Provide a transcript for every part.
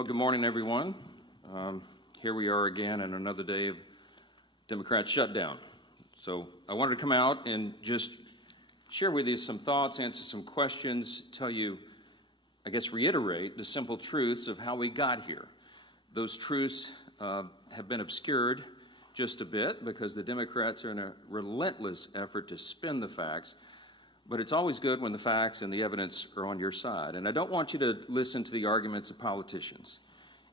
Well, good morning, everyone. Here we are again in another day of Democrat shutdown. So I wanted to come out and just share with you some thoughts, answer some questions, tell you, I guess, reiterate the simple truths of how we got here. Those truths have been obscured just a bit because the Democrats are in a relentless effort to spin the facts, but it's always good when the facts and the evidence are on your side. And I don't want you to listen to the arguments of politicians.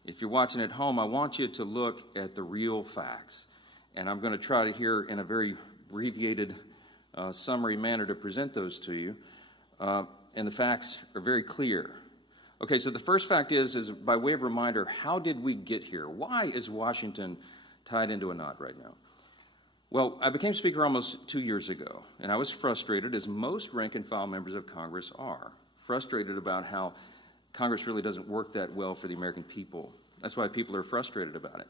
If you're watching at home, I want you to look at the real facts. And I'm going to try to here in a very abbreviated summary manner to present those to you. And the facts are very clear. Okay, so the first fact is by way of reminder, how did we get here? Why is Washington tied into a knot right now? Well, I became Speaker almost 2 years ago, and I was frustrated, as most rank-and-file members of Congress are, frustrated about how Congress really doesn't work that well for the American people. That's why people are frustrated about it.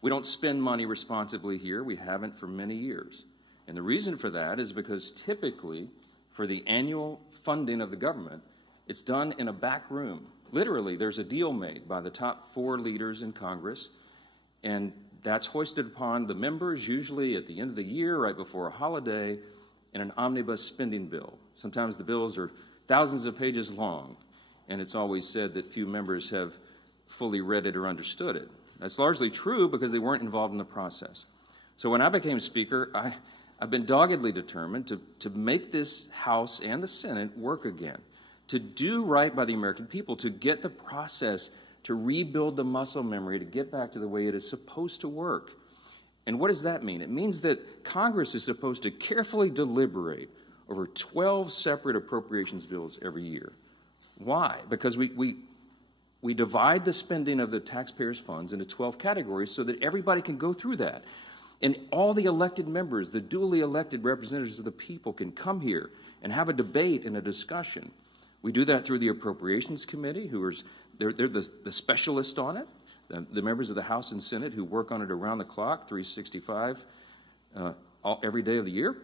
We don't spend money responsibly here. We haven't for many years. And the reason for that is because typically, for the annual funding of the government, it's done in a back room. Literally, there's a deal made by the top 4 leaders in Congress, and that's hoisted upon the members, usually at the end of the year, right before a holiday, in an omnibus spending bill. Sometimes the bills are thousands of pages long, and it's always said that few members have fully read it or understood it. That's largely true because they weren't involved in the process. So when I became Speaker, I've been doggedly determined to make this House and the Senate work again, to do right by the American people, to get the process, to rebuild the muscle memory, to get back to the way it is supposed to work. And what does that mean? It means that Congress is supposed to carefully deliberate over 12 separate appropriations bills every year. Why? Because we divide the spending of the taxpayers' funds into 12 categories so that everybody can go through that. And all the elected members, the duly elected representatives of the people, can come here and have a debate and a discussion. We do that through the Appropriations Committee, they're the specialists on it, the members of the House and Senate who work on it around the clock, 365, every day of the year.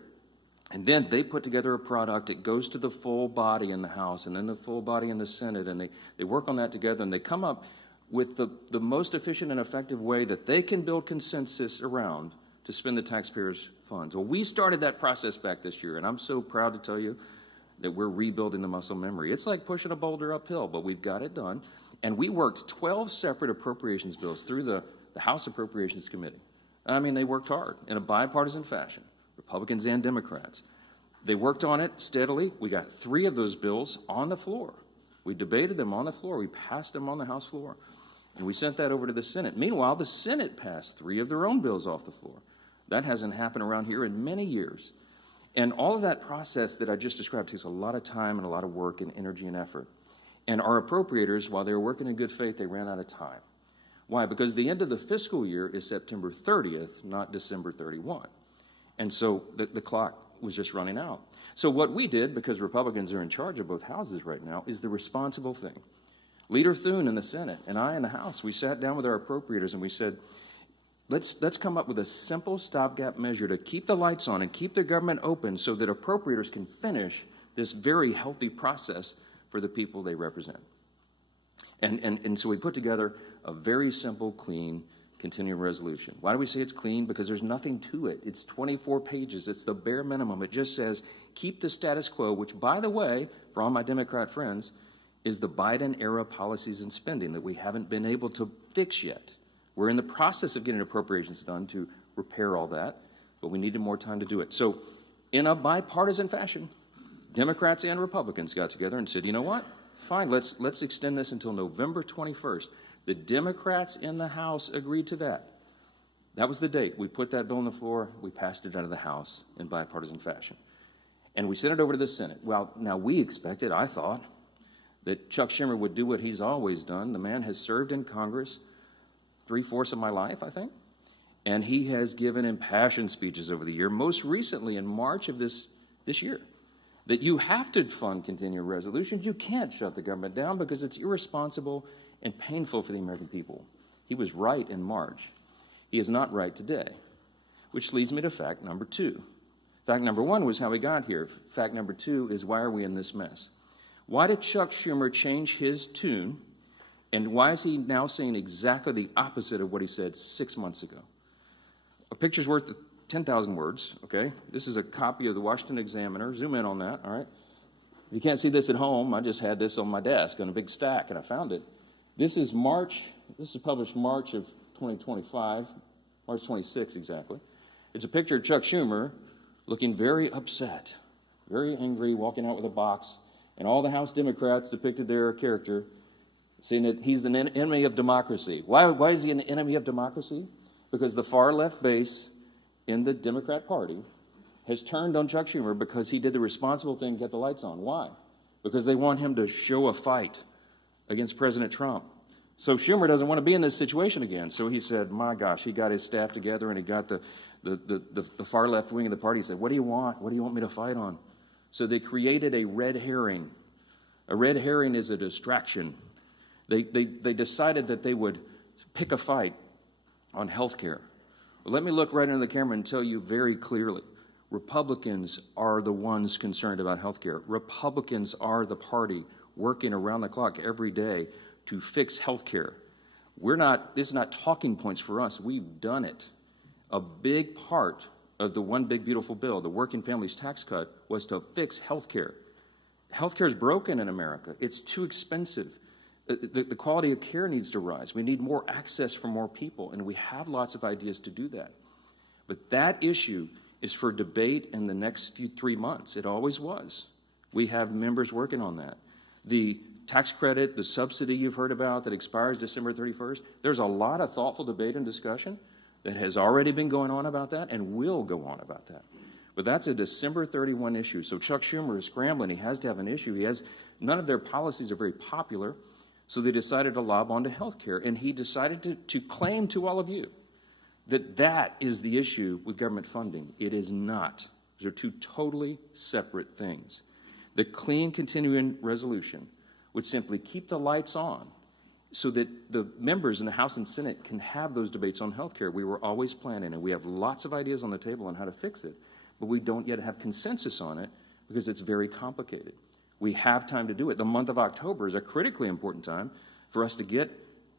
And then they put together a product. It goes to the full body in the House and then the full body in the Senate, and they work on that together, and they come up with the most efficient and effective way that they can build consensus around to spend the taxpayers' funds. Well, we started that process back this year, and I'm so proud to tell you that we're rebuilding the muscle memory. It's like pushing a boulder uphill, but we've got it done. And we worked 12 separate appropriations bills through the House Appropriations Committee. I mean, they worked hard in a bipartisan fashion, Republicans and Democrats. They worked on it steadily. We got 3 of those bills on the floor. We debated them on the floor. We passed them on the House floor. And we sent that over to the Senate. Meanwhile, the Senate passed 3 of their own bills off the floor. That hasn't happened around here in many years. And all of that process that I just described takes a lot of time and a lot of work and energy and effort. And our appropriators, while they were working in good faith, they ran out of time. Why? Because the end of the fiscal year is September 30th, not December 31. And so the clock was just running out. So what we did, because Republicans are in charge of both houses right now, is the responsible thing. Leader Thune in the Senate and I in the House, we sat down with our appropriators and we said, let's come up with a simple stopgap measure to keep the lights on and keep the government open so that appropriators can finish this very healthy process for the people they represent. And so we put together a very simple, clean, continuing resolution. Why do we say it's clean? Because there's nothing to it. It's 24 pages. It's the bare minimum. It just says, keep the status quo, which, by the way, for all my Democrat friends, is the Biden-era policies and spending that we haven't been able to fix yet. We're in the process of getting appropriations done to repair all that, but we needed more time to do it. So in a bipartisan fashion, Democrats and Republicans got together and said, you know what? Fine, let's extend this until November 21st. The Democrats in the House agreed to that. That was the date. We put that bill on the floor. We passed it out of the House in bipartisan fashion. And we sent it over to the Senate. Well, now we expected, I thought, that Chuck Schumer would do what he's always done. The man has served in Congress 3/4 of my life, I think. And he has given impassioned speeches over the year, most recently in March of this year, that you have to fund continuing resolutions. You can't shut the government down because it's irresponsible and painful for the American people. He was right in March. He is not right today, which leads me to fact number 2. Fact number 1 was how we got here. Fact number 2 is why are we in this mess? Why did Chuck Schumer change his tune And why is he now saying exactly the opposite of what he said 6 months ago? A picture's worth 10,000 words, okay? This is a copy of the Washington Examiner. Zoom in on that, all right? If you can't see this at home, I just had this on my desk on a big stack, and I found it. This is published March of 2025, March 26th exactly. It's a picture of Chuck Schumer looking very upset, very angry, walking out with a box, and all the House Democrats depicted their character, saying that he's an enemy of democracy. Why is he an enemy of democracy? Because the far left base in the Democrat Party has turned on Chuck Schumer because he did the responsible thing, get the lights on. Why? Because they want him to show a fight against President Trump. So Schumer doesn't want to be in this situation again. So he said, my gosh, he got his staff together and he got the far left wing of the party. He said, what do you want? What do you want me to fight on? So they created a red herring. A red herring is a distraction. They decided that they would pick a fight on health care. Well, let me look right into the camera and tell you very clearly. Republicans are the ones concerned about health care. Republicans are the party working around the clock every day to fix health care. This is not talking points for us. We've done it. A big part of the One Big Beautiful Bill, the Working Families Tax Cut, was to fix health care. Health care is broken in America. It's too expensive. The quality of care needs to rise. We need more access for more people, and we have lots of ideas to do that. But that issue is for debate in the next 3 months. It always was. We have members working on that. The tax credit, the subsidy you've heard about that expires December 31st, there's a lot of thoughtful debate and discussion that has already been going on about that and will go on about that. But that's a December 31 issue. So Chuck Schumer is scrambling. He has to have an issue. None of their policies are very popular, so they decided to lob onto health care. And he decided to claim to all of you that is the issue with government funding. It is not. Those are two totally separate things. The clean continuing resolution would simply keep the lights on so that the members in the House and Senate can have those debates on health care. We were always planning, and we have lots of ideas on the table on how to fix it, but we don't yet have consensus on it because it's very complicated. We have time to do it. The month of October is a critically important time for us to get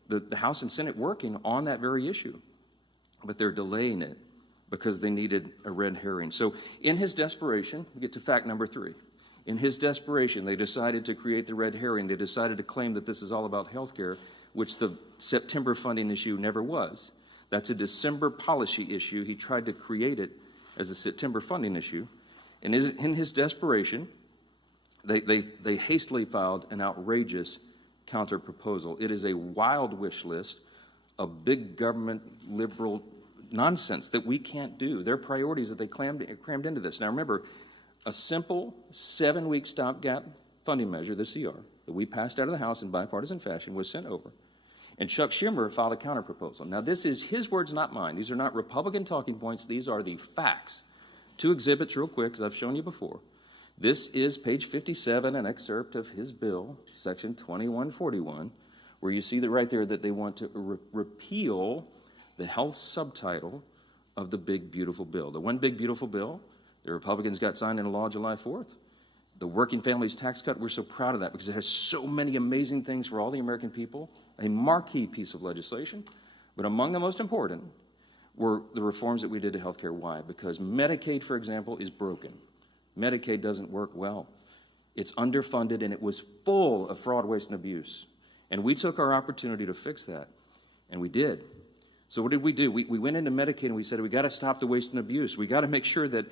the House and Senate working on that very issue. But they're delaying it because they needed a red herring. So in his desperation, we get to fact number 3. In his desperation, they decided to create the red herring. They decided to claim that this is all about health care, which the September funding issue never was. That's a December policy issue. He tried to create it as a September funding issue. And in his desperation, they hastily filed an outrageous counter proposal. It is a wild wish list of big government liberal nonsense that we can't do. Their priorities that they crammed into this. Now remember, a simple 7-week stopgap funding measure, the CR, that we passed out of the House in bipartisan fashion was sent over. And Chuck Schumer filed a counter proposal. Now this is his words, not mine. These are not Republican talking points. These are the facts. 2 exhibits real quick, because I've shown you before. This is page 57, an excerpt of his bill, section 2141, where you see that right there that they want to repeal the health subtitle of the Big Beautiful Bill. The One Big Beautiful Bill, the Republicans got signed into law July 4th. The Working Families Tax Cut, we're so proud of that because it has so many amazing things for all the American people, a marquee piece of legislation. But among the most important were the reforms that we did to health care. Why? Because Medicaid, for example, is broken. Medicaid doesn't work well. It's underfunded, and it was full of fraud, waste, and abuse. And we took our opportunity to fix that, and we did. So what did we do? We went into Medicaid, and we said, we got to stop the waste and abuse. We got to make sure that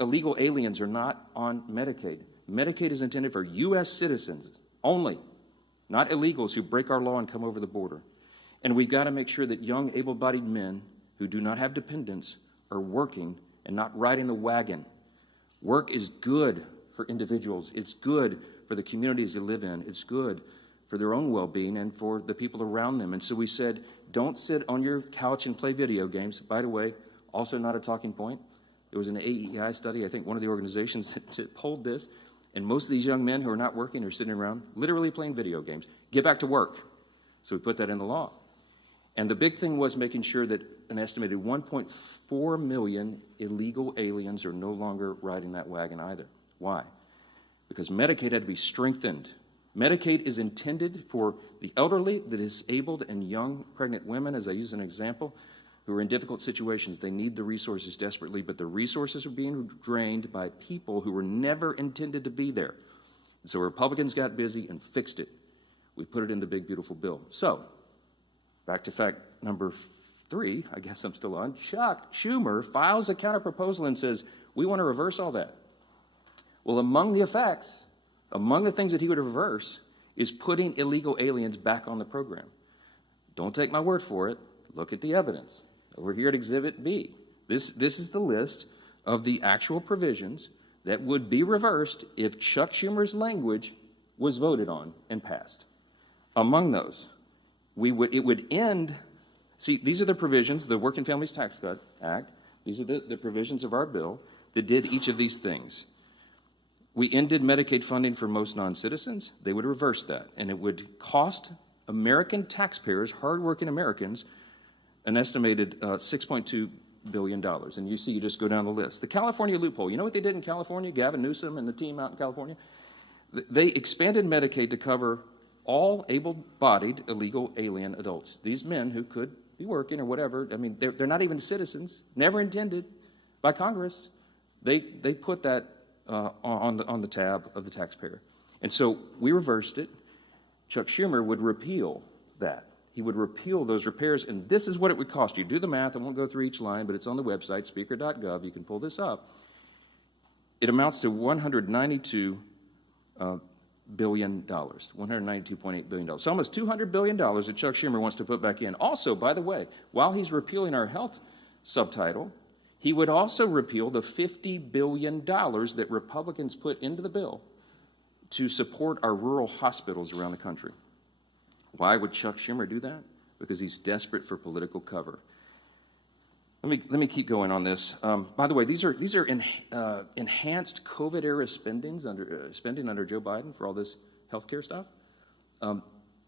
illegal aliens are not on Medicaid. Medicaid is intended for U.S. citizens only, not illegals who break our law and come over the border. And we've got to make sure that young, able-bodied men who do not have dependents are working and not riding the wagon. Work is good for individuals. It's good for the communities they live in. It's good for their own well-being and for the people around them. And so we said, don't sit on your couch and play video games. By the way, also not a talking point. It was an AEI study, I think one of the organizations that polled this, and most of these young men who are not working are sitting around literally playing video games. Get back to work. So we put that in the law. And the big thing was making sure that an estimated 1.4 million illegal aliens are no longer riding that wagon either. Why? Because Medicaid had to be strengthened. Medicaid is intended for the elderly, the disabled, and young pregnant women, as I use an example, who are in difficult situations. They need the resources desperately, but the resources are being drained by people who were never intended to be there. And so Republicans got busy and fixed it. We put it in the big, beautiful bill. So, back to fact number 3, I guess I'm still on. Chuck Schumer files a counterproposal and says, we want to reverse all that. Well, among the effects, among the things that he would reverse is putting illegal aliens back on the program. Don't take my word for it. Look at the evidence. Over here at Exhibit B. This is the list of the actual provisions that would be reversed if Chuck Schumer's language was voted on and passed. Among those, it would end. See, these are the provisions, the Working Families Tax Cut Act. These are the provisions of our bill that did each of these things. We ended Medicaid funding for most non-citizens. They would reverse that, and it would cost American taxpayers, hardworking Americans, an estimated $6.2 billion. And you see, you just go down the list. The California loophole. You know what they did in California? Gavin Newsom and the team out in California? They expanded Medicaid to cover all able-bodied illegal alien adults. These men who could be working or whatever. I mean, they're not even citizens, never intended by Congress. They put that on the tab of the taxpayer. And so we reversed it. Chuck Schumer would repeal that. He would repeal those repairs, and this is what it would cost you. Do the math. I won't go through each line, but it's on the website, speaker.gov. You can pull this up. It amounts to $192 billion, $192.8 billion. So almost $200 billion that Chuck Schumer wants to put back in. Also, by the way, while he's repealing our health subtitle, he would also repeal the $50 billion that Republicans put into the bill to support our rural hospitals around the country. Why would Chuck Schumer do that? Because he's desperate for political cover. Let me keep going on this. By the way, these are enhanced COVID-era spending under Joe Biden for all this healthcare stuff.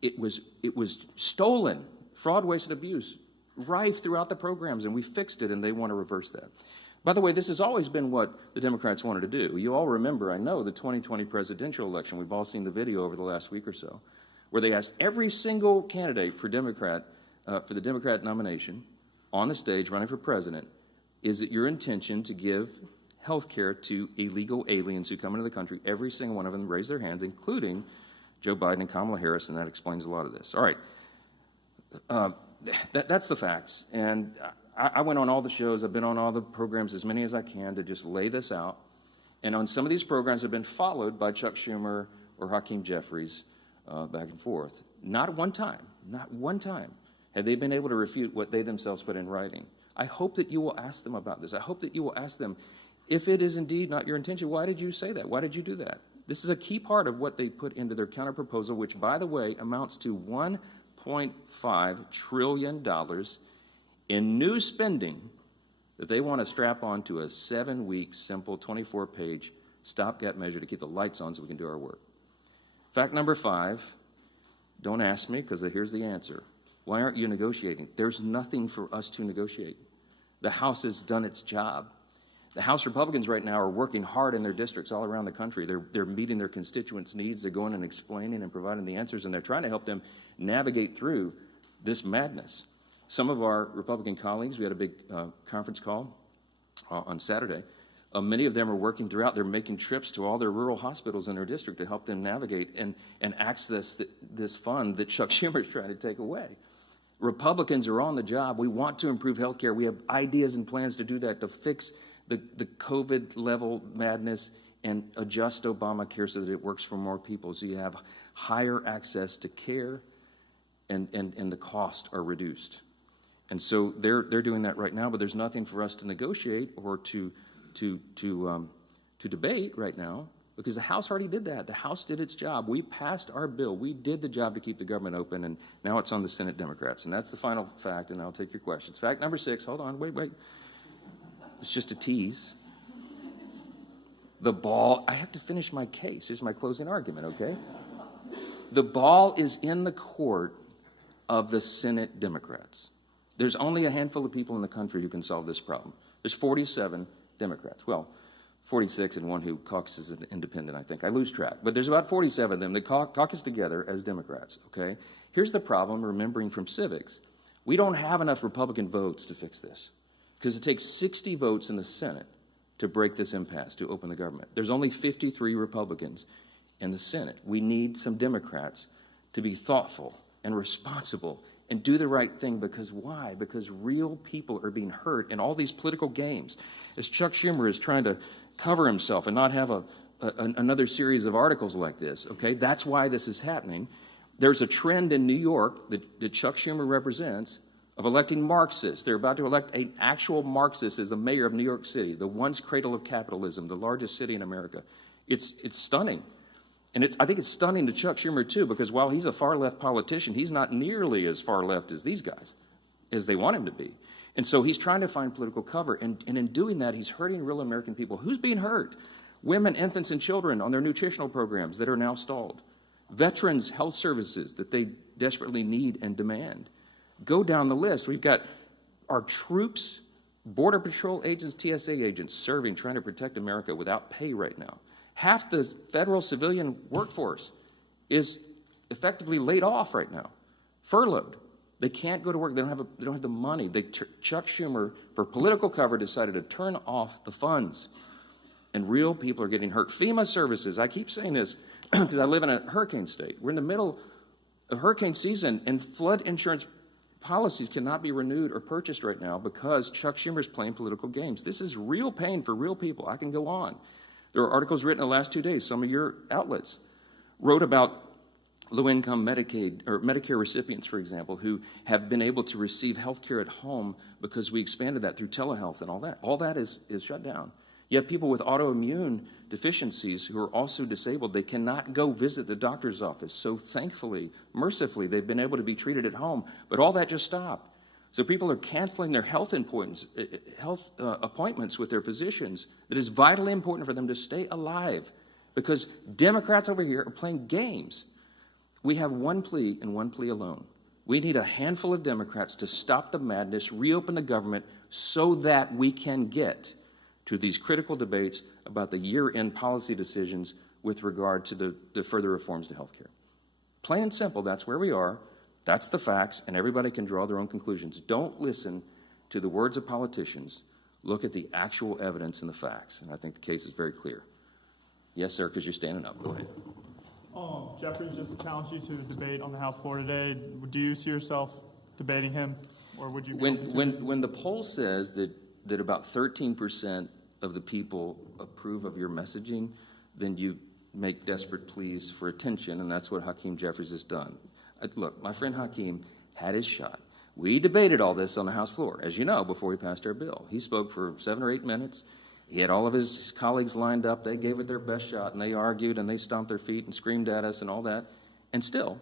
It was stolen, fraud, waste, and abuse, rife throughout the programs, and we fixed it, and they want to reverse that. By the way, this has always been what the Democrats wanted to do. You all remember, I know, the 2020 presidential election. We've all seen the video over the last week or so, where they asked every single candidate for the Democrat nomination on the stage running for president, is it your intention to give health care to illegal aliens who come into the country? Every single one of them raised their hands, including Joe Biden and Kamala Harris, and that explains a lot of this. All right. That's the facts. And I went on all the shows. I've been on all the programs, as many as I can, to just lay this out. And on some of these programs have been followed by Chuck Schumer or Hakeem Jeffries back and forth. Not one time have they been able to refute what they themselves put in writing. I hope that you will ask them about this. I hope that you will ask them, if it is indeed not your intention, why did you say that? Why did you do that? This is a key part of what they put into their counterproposal, which, by the way, amounts to $1.5 trillion in new spending that they want to strap onto a 7-week, simple, 24-page stopgap measure to keep the lights on so we can do our work. Fact number 5, don't ask me, because here's the answer. Why aren't you negotiating? There's nothing for us to negotiate. The House has done its job. The House Republicans right now are working hard in their districts all around the country. They're meeting their constituents' needs. They're going and explaining and providing the answers, and they're trying to help them navigate through this madness. Some of our Republican colleagues, we had a big conference call on Saturday. Many of them are working throughout. They're making trips to all their rural hospitals in their district to help them navigate and access this fund that Chuck Schumer is trying to take away. Republicans are on the job. We want to improve health care. We have ideas and plans to do that, to fix the COVID level madness and adjust Obamacare so that it works for more people, so you have higher access to care and the costs are reduced. And so they're doing that right now, but there's nothing for us to negotiate or to debate right now, because the House already did that. The House did its job. We passed our bill. We did the job to keep the government open, and now it's on the Senate Democrats. And that's the final fact, and I'll take your questions. Fact number 6, hold on, wait. It's just a tease. The ball, I have to finish my case. Here's my closing argument, okay? The ball is in the court of the Senate Democrats. There's only a handful of people in the country who can solve this problem. There's 47 Democrats. Well, 46 and one who caucuses as an independent, I think. I lose track. But there's about 47 of them that caucus together as Democrats, okay? Here's the problem, remembering from civics. We don't have enough Republican votes to fix this because it takes 60 votes in the Senate to break this impasse, to open the government. There's only 53 Republicans in the Senate. We need some Democrats to be thoughtful and responsible and do the right thing, because why? Because real people are being hurt in all these political games. As Chuck Schumer is trying to cover himself and not have another series of articles like this, okay? That's why this is happening. There's a trend in New York that Chuck Schumer represents of electing Marxists. They're about to elect an actual Marxist as the mayor of New York City, the once cradle of capitalism, the largest city in America. It's stunning. And I think it's stunning to Chuck Schumer, too, because while he's a far-left politician, he's not nearly as far-left as these guys, as they want him to be. And so he's trying to find political cover. And in doing that, he's hurting real American people. Who's being hurt? Women, infants, and children on their nutritional programs that are now stalled. Veterans' health services that they desperately need and demand. Go down the list. We've got our troops, Border Patrol agents, TSA agents serving, trying to protect America without pay right now. Half the federal civilian workforce is effectively laid off right now, furloughed. They can't go to work. They don't have the money. Chuck Schumer, for political cover, decided to turn off the funds, and real people are getting hurt. FEMA services. I keep saying this because I live in a hurricane state. We're in the middle of hurricane season, and flood insurance policies cannot be renewed or purchased right now because Chuck Schumer is playing political games. This is real pain for real people. I can go on. There are articles written in the last 2 days. Some of your outlets wrote about low-income Medicaid or Medicare recipients, for example, who have been able to receive health care at home because we expanded that through telehealth and all that. All that is shut down. You have people with autoimmune deficiencies who are also disabled. They cannot go visit the doctor's office. So thankfully, mercifully, they've been able to be treated at home. But all that just stopped. So people are canceling their health appointments with their physicians. That is vitally important for them to stay alive, because Democrats over here are playing games. We have one plea and one plea alone. We need a handful of Democrats to stop the madness, reopen the government, so that we can get to these critical debates about the year-end policy decisions with regard to the further reforms to health care. Plain and simple, that's where we are. That's the facts, and everybody can draw their own conclusions. Don't listen to the words of politicians. Look at the actual evidence and the facts, and I think the case is very clear. Yes, sir, because you're standing up. Go ahead. Jeffries just challenged you to a debate on the House floor today. Do you see yourself debating him, or would you? When the poll says that about 13% of the people approve of your messaging, then you make desperate pleas for attention, and that's what Hakeem Jeffries has done. Look, my friend Hakeem had his shot. We debated all this on the House floor, as you know, before we passed our bill. He spoke for 7 or 8 minutes. He had all of his colleagues lined up. They gave it their best shot, and they argued, and they stomped their feet and screamed at us and all that. And still,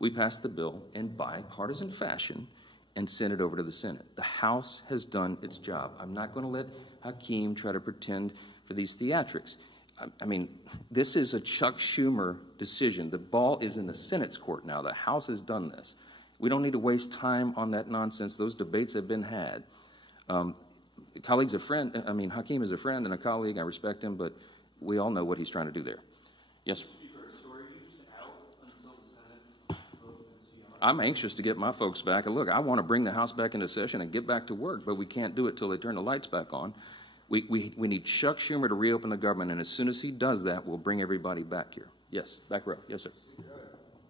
we passed the bill in bipartisan fashion and sent it over to the Senate. The House has done its job. I'm not going to let Hakeem try to pretend for these theatrics. I mean, this is a Chuck Schumer decision. The ball is in the Senate's court now. The House has done this. We don't need to waste time on that nonsense. Those debates have been had. Hakeem is a friend and a colleague. I respect him, but we all know what he's trying to do there. Yes, sir. I'm anxious to get my folks back. Look, I want to bring the House back into session and get back to work, but we can't do it till they turn the lights back on. We need Chuck Schumer to reopen the government, and as soon as he does that, we'll bring everybody back here. Yes, back row. Yes, sir.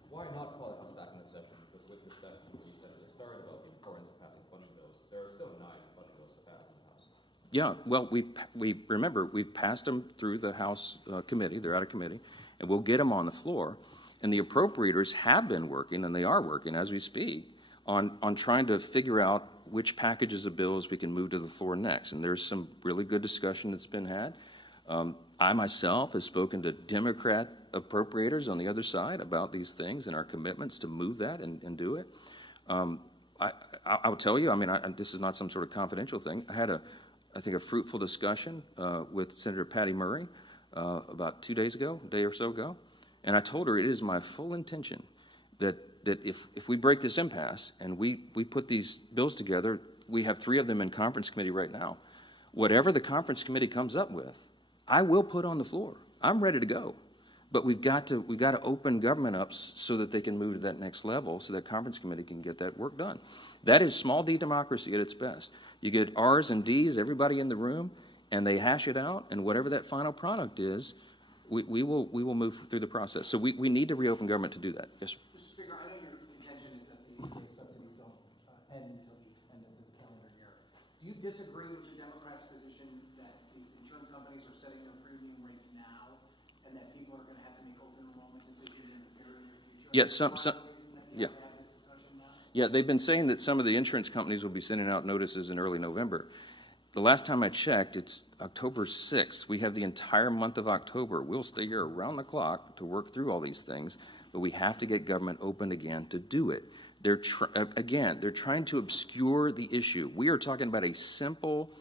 Why not call the House back into session? Because with respect to what you said at the start about the importance of passing funding bills, there are still 9 funding bills to pass in the House. Yeah, well, we've passed them through the House committee. They're out of committee, and we'll get them on the floor. And the appropriators have been working, and they are working as we speak, on trying to figure out which packages of bills we can move to the floor next. And there's some really good discussion that's been had. I myself have spoken to Democrat appropriators on the other side about these things and our commitments to move that and do it. I'll tell you, this is not some sort of confidential thing. I had I think a fruitful discussion with Senator Patty Murray about 2 days ago, a day or so ago. And I told her it is my full intention that if we break this impasse and we put these bills together, we have 3 of them in conference committee right now. Whatever the conference committee comes up with, I will put on the floor. I'm ready to go. But we've got to open government up so that they can move to that next level, so that conference committee can get that work done. That is small d democracy at its best. You get R's and D's, everybody in the room, and they hash it out, and whatever that final product is, we will move through the process. So we need to reopen government to do that. Yes, sir. Mr. Speaker, I know your intention is that the subsidies don't end until the end of this calendar year. Do you disagree with the Democrats' position that these insurance companies are setting their premium rates now, and that people are going to have to make open enrollment decisions in the very near future? Yeah, Yeah, they've been saying that some of the insurance companies will be sending out notices in early November. The last time I checked, it's October 6th. We have the entire month of October. We'll stay here around the clock to work through all these things, but we have to get government open again to do it. They're trying to obscure the issue. We are talking about a simple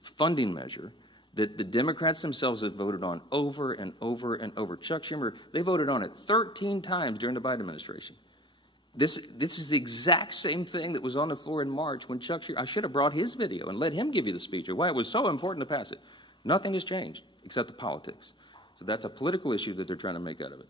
funding measure that the Democrats themselves have voted on over and over and over. Chuck Schumer, they voted on it 13 times during the Biden administration. This is the exact same thing that was on the floor in March when Chuck Schumer, I should have brought his video and let him give you the speech of why it was so important to pass it. Nothing has changed except the politics. So that's a political issue that they're trying to make out of it.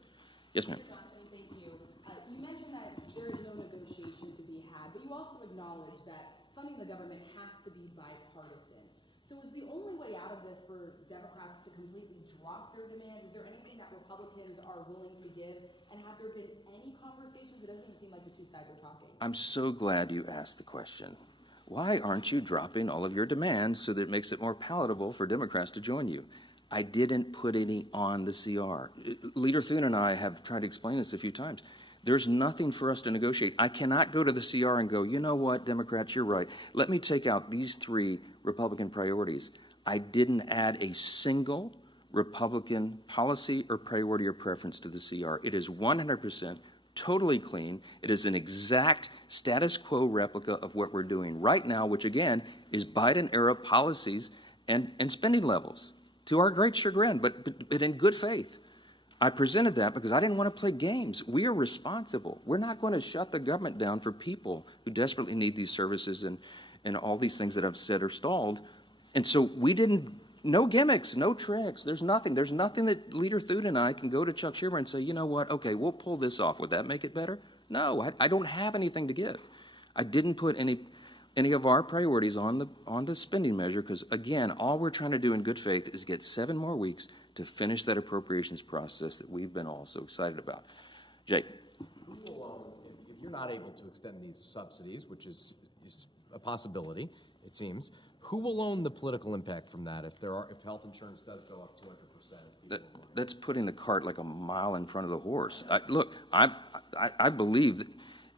Yes, ma'am. Thank you. You mentioned that there is no negotiation to be had, but you also acknowledge that funding the government has to be bipartisan. So is the only way out of this for Democrats to completely drop their demands? Is there anything that Republicans are willing to give? And have there been any conversations? It doesn't even seem like the two sides are talking. I'm so glad you asked the question. Why aren't you dropping all of your demands so that it makes it more palatable for Democrats to join you? I didn't put any on the CR. Leader Thune and I have tried to explain this a few times. There's nothing for us to negotiate. I cannot go to the CR and go, you know what, Democrats, you're right. Let me take out these 3 Republican priorities. I didn't add a single Republican policy or priority or preference to the CR. It is 100% totally clean. It is an exact status quo replica of what we're doing right now, which again is Biden-era policies and spending levels, to our great chagrin, but in good faith. I presented that because I didn't want to play games. We are responsible. We're not going to shut the government down for people who desperately need these services and all these things that I've said are stalled. And so we didn't, no gimmicks, no tricks. There's nothing that Leader Thune and I can go to Chuck Schumer and say, you know what, okay, we'll pull this off. Would that make it better? No, I don't have anything to give. I didn't put any of our priorities on the spending measure because, again, all we're trying to do in good faith is get 7 more weeks to finish that appropriations process that we've been all so excited about. Jake. If you're not able to extend these subsidies, which is a possibility, it seems, who will own the political impact from that if health insurance does go up 200%? That's putting the cart like a mile in front of the horse. I believe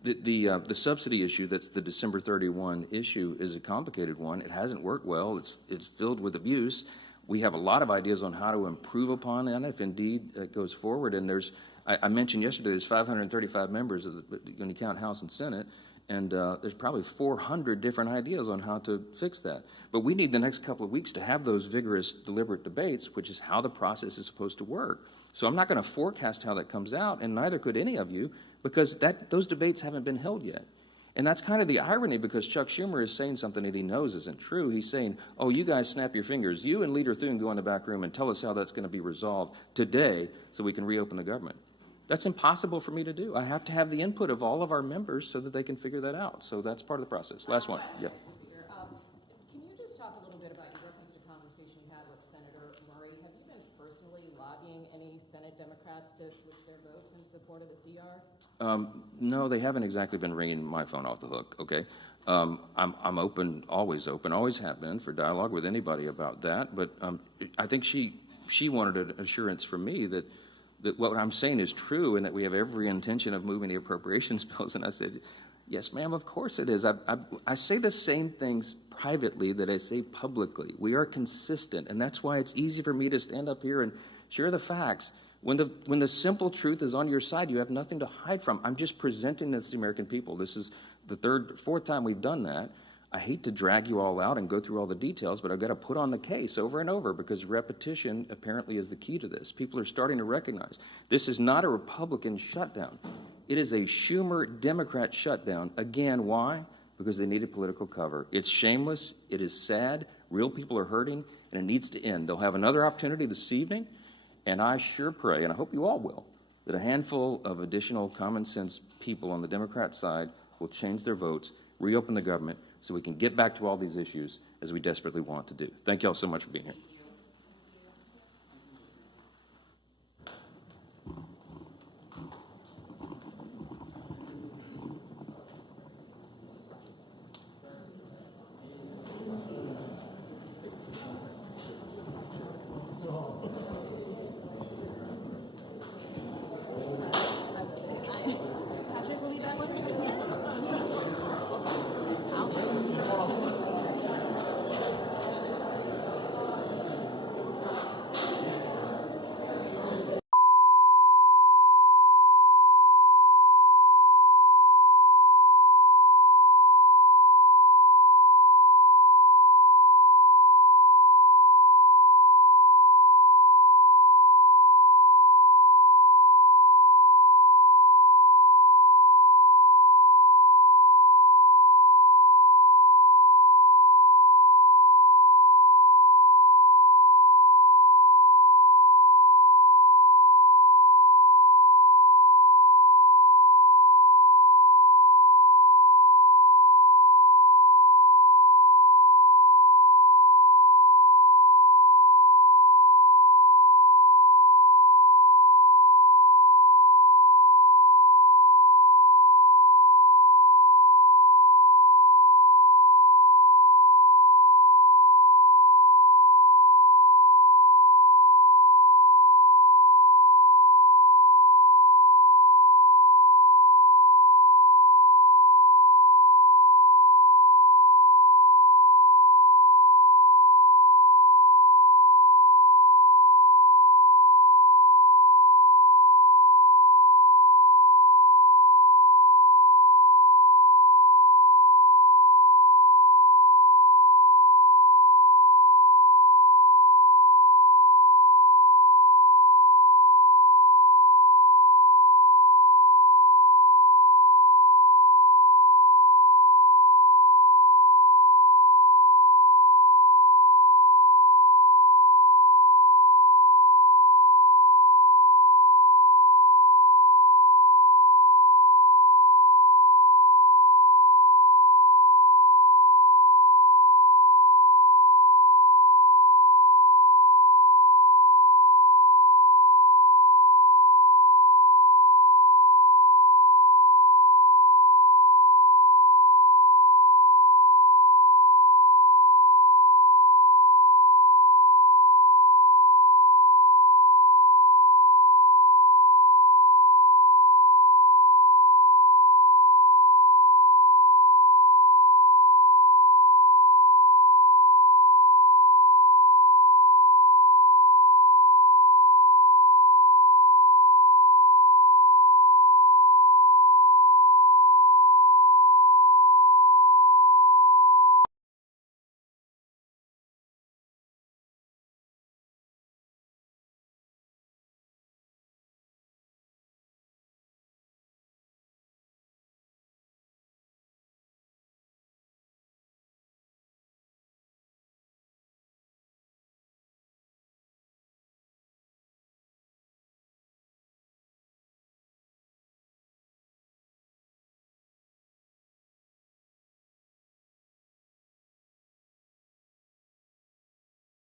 that the subsidy issue, that's the December 31 issue, is a complicated one. It hasn't worked well. It's filled with abuse. We have a lot of ideas on how to improve upon that if indeed it goes forward. And I mentioned yesterday, there's 535 members when you count House and Senate, and there's probably 400 different ideas on how to fix that. But we need the next couple of weeks to have those vigorous, deliberate debates, which is how the process is supposed to work. So I'm not going to forecast how that comes out, and neither could any of you, because those debates haven't been held yet. And that's kind of the irony, because Chuck Schumer is saying something that he knows isn't true. He's saying, oh, you guys snap your fingers. You and Leader Thune go in the back room and tell us how that's going to be resolved today so we can reopen the government. That's impossible for me to do. I have to have the input of all of our members so that they can figure that out. So that's part of the process. Last one. Yeah. Can you just talk a little bit about your reference to conversation you had with Senator Murray? Have you been personally lobbying any Senate Democrats to switch their votes in support of the CR? No, they haven't exactly been ringing my phone off the hook, okay? I'm open, always have been for dialogue with anybody about that, but I think she wanted an assurance from me that what I'm saying is true and that we have every intention of moving the appropriations bills, and I said, yes, ma'am, of course it is. I say the same things privately that I say publicly. We are consistent, and that's why it's easy for me to stand up here and share the facts. When the simple truth is on your side, you have nothing to hide from. I'm just presenting this to the American people. This is the fourth time we've done that. I hate to drag you all out and go through all the details, but I've got to put on the case over and over because repetition apparently is the key to this. People are starting to recognize this is not a Republican shutdown. It is a Schumer Democrat shutdown. Again, why? Because they needed political cover. It's shameless. It is sad. Real people are hurting, and it needs to end. They'll have another opportunity this evening, and I sure pray, and I hope you all will, that a handful of additional common sense people on the Democrat side will change their votes, reopen the government, so we can get back to all these issues as we desperately want to do. Thank you all so much for being here.